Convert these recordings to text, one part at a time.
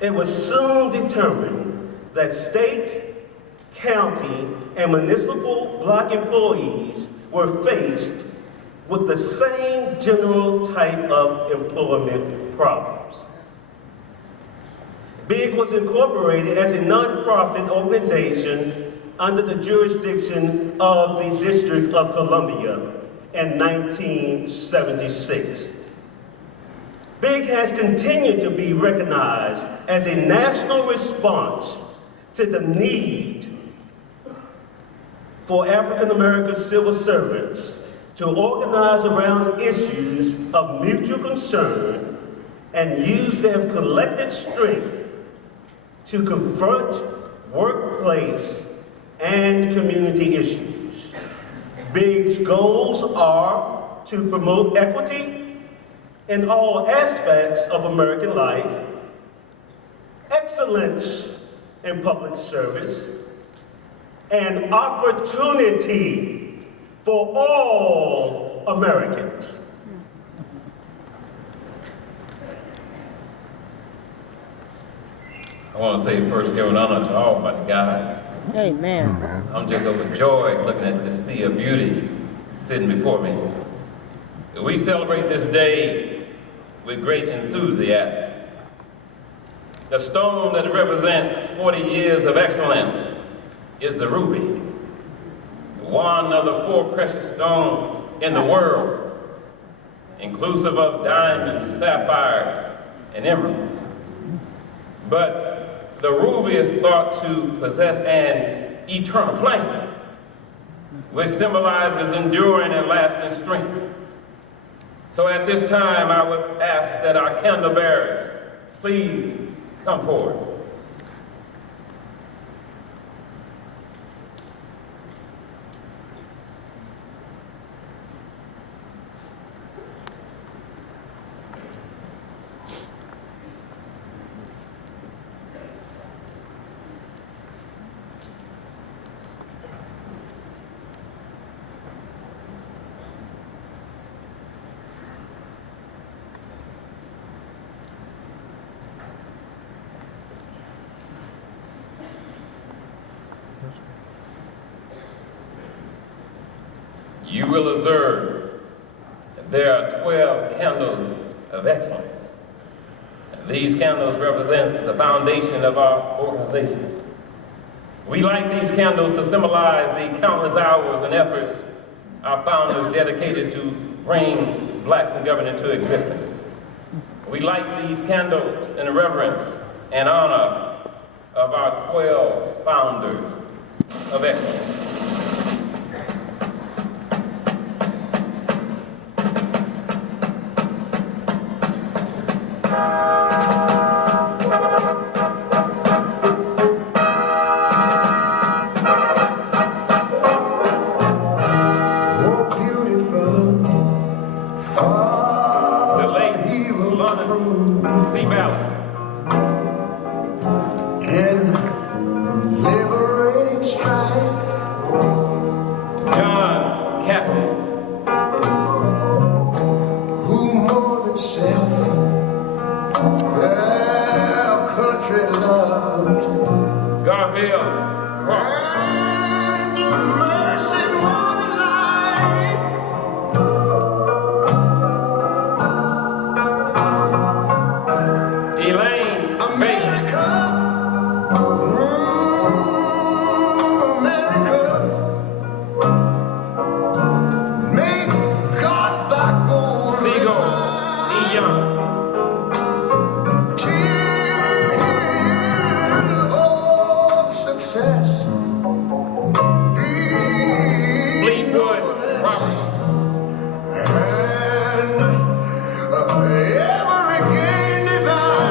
It was soon determined that state, county, and municipal black employees were faced with the same general type of employment problems. BIG was incorporated as a nonprofit organization under the jurisdiction of the District of Columbia in 1976. BIG has continued to be recognized as a national response to the need for African American civil servants to organize around issues of mutual concern and use their collective strength to confront workplace and community issues. BIG's goals are to promote equity in all aspects of American life, excellence in public service, and opportunity for all Americans. I want to say first, giving honor to Almighty God. Amen. I'm just overjoyed looking at this sea of beauty sitting before me. We celebrate this day with great enthusiasm. The stone that represents 40 years of excellence is the ruby, one of the 4 precious stones in the world, inclusive of diamonds, sapphires, and emeralds. But the ruby is thought to possess an eternal flame, which symbolizes enduring and lasting strength. So at this time, I would ask that our candle bearers please come forward. You will observe that there are 12 candles of excellence. And these candles represent the foundation of our organization. We light these candles to symbolize the countless hours and efforts our founders dedicated to bring blacks in government into existence. We light these candles in reverence and honor of our 12 founders of excellence. Every game divine.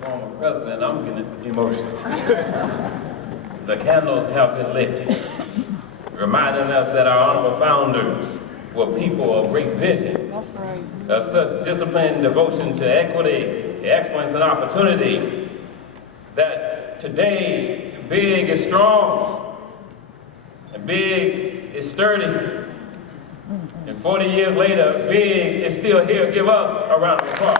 former president, I'm getting emotional. The candles have been lit, reminding us that our honorable founders were people of great vision, of such discipline and devotion to equity, excellence, and opportunity, that today big is strong, and big is sturdy. And 40 years later, big is still here. Give us a round of applause.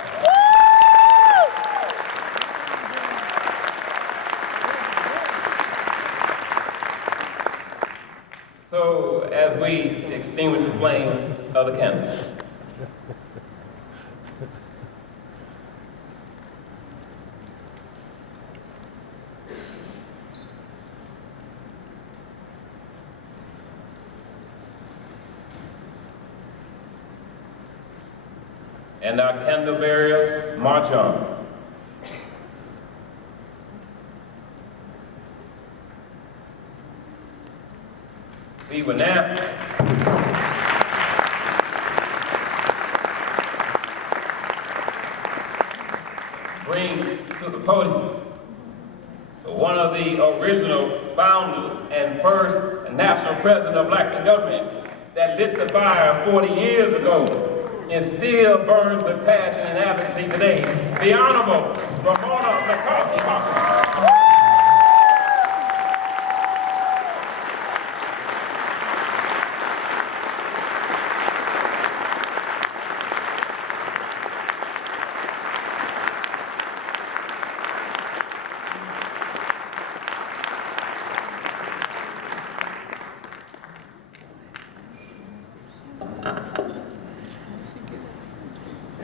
So, as we extinguish the flames of the candles, and our candle bearers march on. We will now bring to the podium one of the original founders and first national president of Blacks in Government that lit the fire 40 years ago and still burns with passion and advocacy today, the Honorable Ramona McCarthy Hawkins.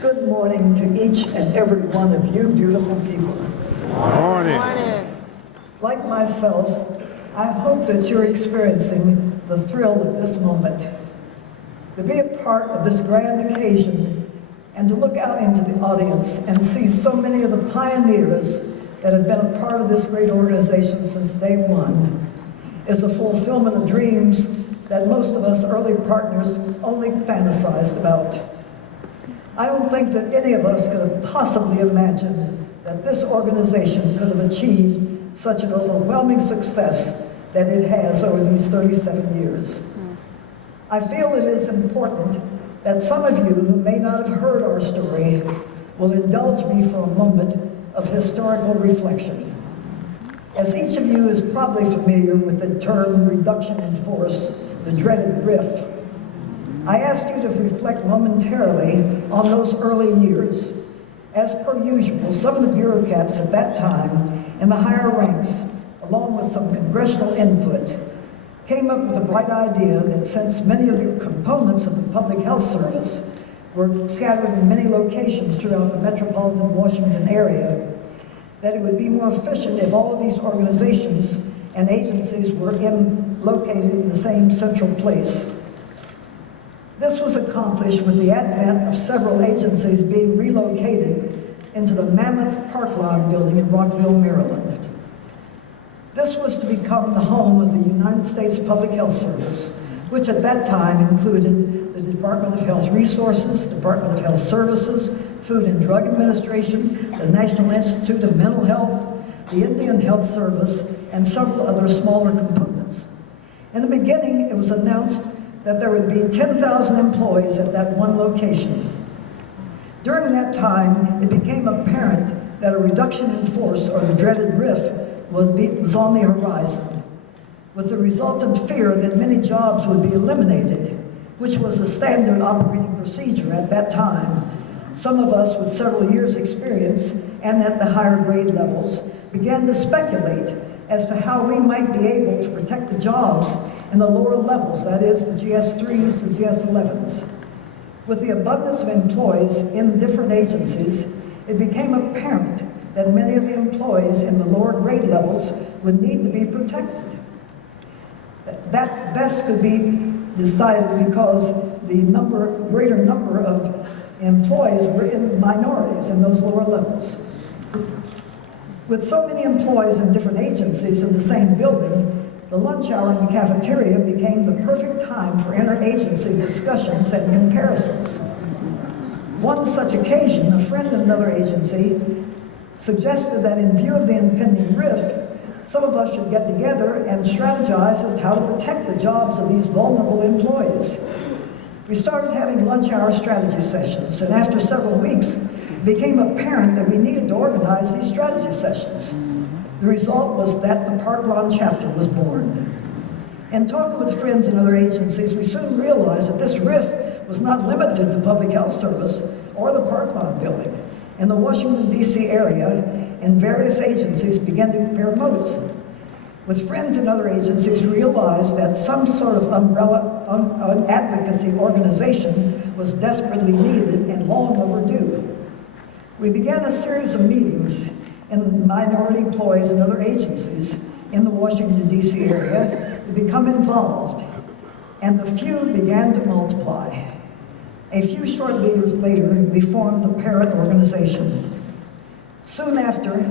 Good morning to each and every one of you beautiful people. Morning. Like myself, I hope that you're experiencing the thrill of this moment. To be a part of this grand occasion and to look out into the audience and see so many of the pioneers that have been a part of this great organization since day one is a fulfillment of dreams that most of us early partners only fantasized about. I don't think that any of us could have possibly imagined that this organization could have achieved such an overwhelming success that it has over these 37 years. I feel it is important that some of you who may not have heard our story will indulge me for a moment of historical reflection. As each of you is probably familiar with the term reduction in force, the dreaded RIF, I ask you to reflect momentarily on those early years. As per usual, some of the bureaucrats at that time in the higher ranks, along with some congressional input, came up with the bright idea that since many of the components of the public health service were scattered in many locations throughout the metropolitan Washington area, that it would be more efficient if all of these organizations and agencies were located in the same central place. This was accomplished with the advent of several agencies being relocated into the Mammoth Parklawn building in Rockville, Maryland. This was to become the home of the United States Public Health Service, which at that time included the Department of Health Resources, Department of Health Services, Food and Drug Administration, the National Institute of Mental Health, the Indian Health Service, and several other smaller components. In the beginning, it was announced that there would be 10,000 employees at that one location. During that time, it became apparent that a reduction in force, or the dreaded RIF, was on the horizon, with the resultant fear that many jobs would be eliminated, which was a standard operating procedure at that time. Some of us with several years' experience and at the higher grade levels began to speculate as to how we might be able to protect the jobs in the lower levels, that is, the GS3s to GS11s. With the abundance of employees in different agencies, it became apparent that many of the employees in the lower grade levels would need to be protected. That best could be decided because the greater number of employees were in minorities in those lower levels. With so many employees in different agencies in the same building, the lunch hour in the cafeteria became the perfect time for interagency discussions and comparisons. One such occasion, a friend in another agency suggested that in view of the impending rift, some of us should get together and strategize as to how to protect the jobs of these vulnerable employees. We started having lunch hour strategy sessions, and after several weeks, it became apparent that we needed to organize these strategy sessions. The result was that the Park Lawn chapter was born. In talking with friends and other agencies, we soon realized that this rift was not limited to Public Health Service or the Park Lawn building. In the Washington, D.C. area, and various agencies began to compare notes. With friends and other agencies, realized that some sort of umbrella advocacy organization was desperately needed and long overdue. We began a series of meetings in minority employees and other agencies in the Washington, D.C. area to become involved, and the few began to multiply. A few short years later, we formed the parent organization. Soon after,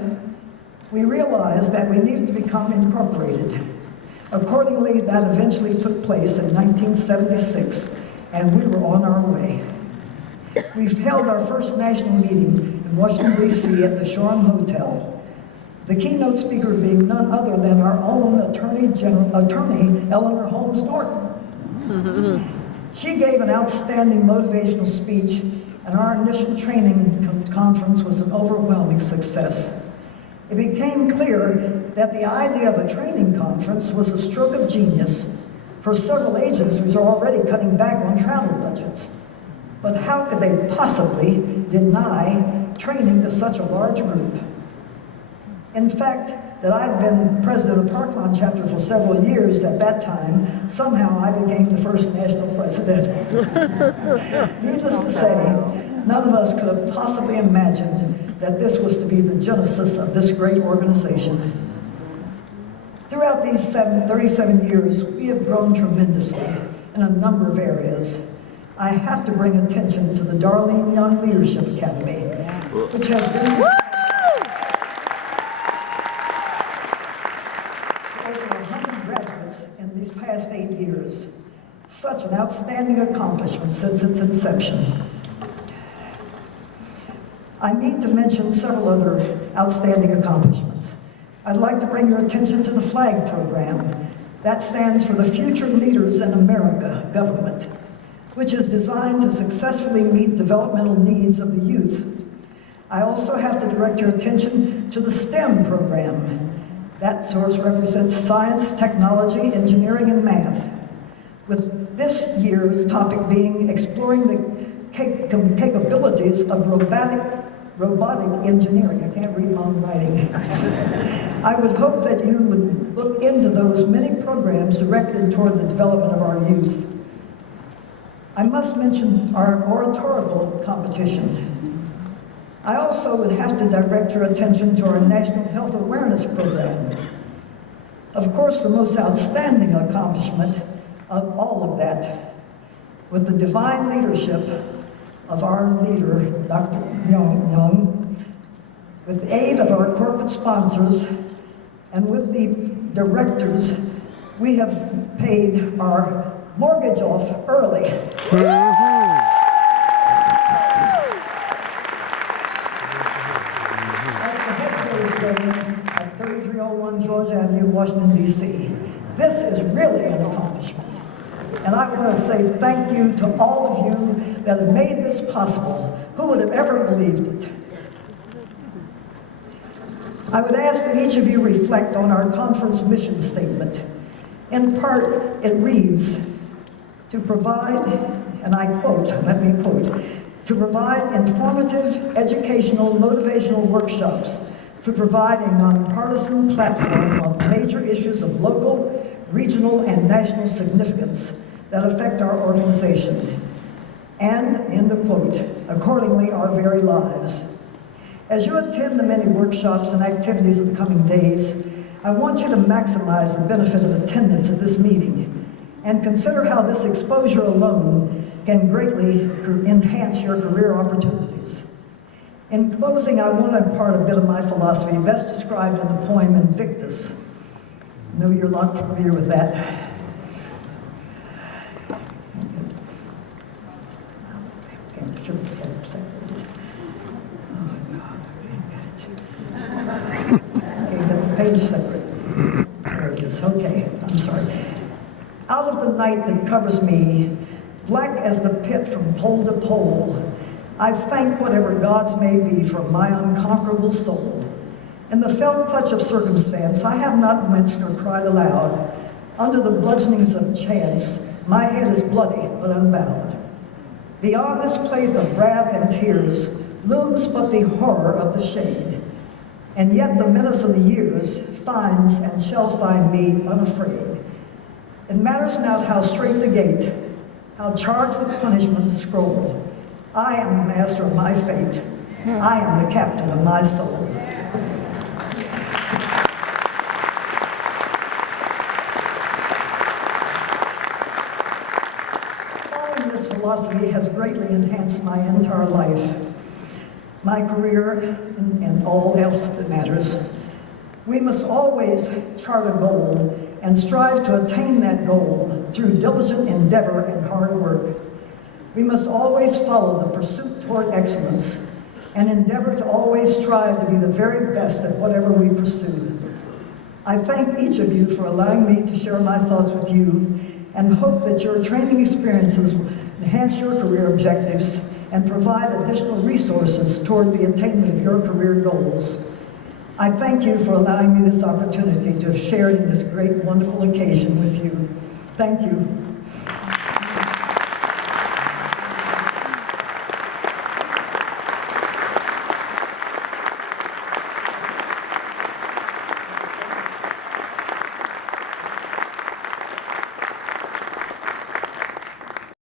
we realized that we needed to become incorporated. Accordingly, that eventually took place in 1976, and we were on our way. We've held our first national meeting in Washington, D.C. at the Shoreham Hotel, the keynote speaker being none other than our own Attorney Eleanor Holmes Norton. She gave an outstanding motivational speech, and our initial training conference was an overwhelming success. It became clear that the idea of a training conference was a stroke of genius, for several agencies are already cutting back on travel budgets. But how could they possibly deny training to such a large group? In fact, that I'd been president of Park Lawn chapter for several years at that time, somehow I became the first national president. Needless to say, none of us could have possibly imagined that this was to be the genesis of this great organization. Throughout these 37 years, we have grown tremendously in a number of areas. I have to bring attention to the Darlene Young Leadership Academy, which has been in these past 8 years. Such an outstanding accomplishment since its inception. I need to mention several other outstanding accomplishments. I'd like to bring your attention to the FLAG program. That stands for the Future Leaders in America government, which is designed to successfully meet developmental needs of the youth. I also have to direct your attention to the STEM program. That source represents science, technology, engineering, and math, with this year's topic being exploring the capabilities of robotic engineering. I can't read my own writing. I would hope that you would look into those many programs directed toward the development of our youth. I must mention our oratorical competition. I also would have to direct your attention to our National Health Awareness Program. Of course, the most outstanding accomplishment of all of that, with the divine leadership of our leader, Dr. Young, with the aid of our corporate sponsors, and with the directors, we have paid our mortgage off early. At 3301 Georgia Avenue, Washington, D.C. This is really an accomplishment. And I want to say thank you to all of you that have made this possible. Who would have ever believed it? I would ask that each of you reflect on our conference mission statement. In part, it reads, to provide, and I quote, let me quote, to provide informative, educational, motivational workshops to provide a nonpartisan platform on major issues of local, regional, and national significance that affect our organization, and, end of quote, accordingly, our very lives. As you attend the many workshops and activities of the coming days, I want you to maximize the benefit of attendance at this meeting and consider how this exposure alone can greatly enhance your career opportunities. In closing, I want to impart a bit of my philosophy, best described in the poem Invictus. I know you're a lot familiar with that. page separate. There it is, okay, I'm sorry. Out of the night that covers me, black as the pit from pole to pole, I thank whatever gods may be for my unconquerable soul. In the fell clutch of circumstance, I have not winced nor cried aloud. Under the bludgeonings of chance, my head is bloody but unbowed. Beyond this play of wrath and tears looms but the horror of the shade. And yet the menace of the years finds and shall find me unafraid. It matters not how straight the gate, how charged with punishment the scroll. I am the master of my fate. I am the captain of my soul. Following this philosophy has greatly enhanced my entire life, my career, and all else that matters. We must always chart a goal and strive to attain that goal through diligent endeavor and hard work. We must always follow the pursuit toward excellence and endeavor to always strive to be the very best at whatever we pursue. I thank each of you for allowing me to share my thoughts with you and hope that your training experiences will enhance your career objectives and provide additional resources toward the attainment of your career goals. I thank you for allowing me this opportunity to share in this great, wonderful occasion with you. Thank you.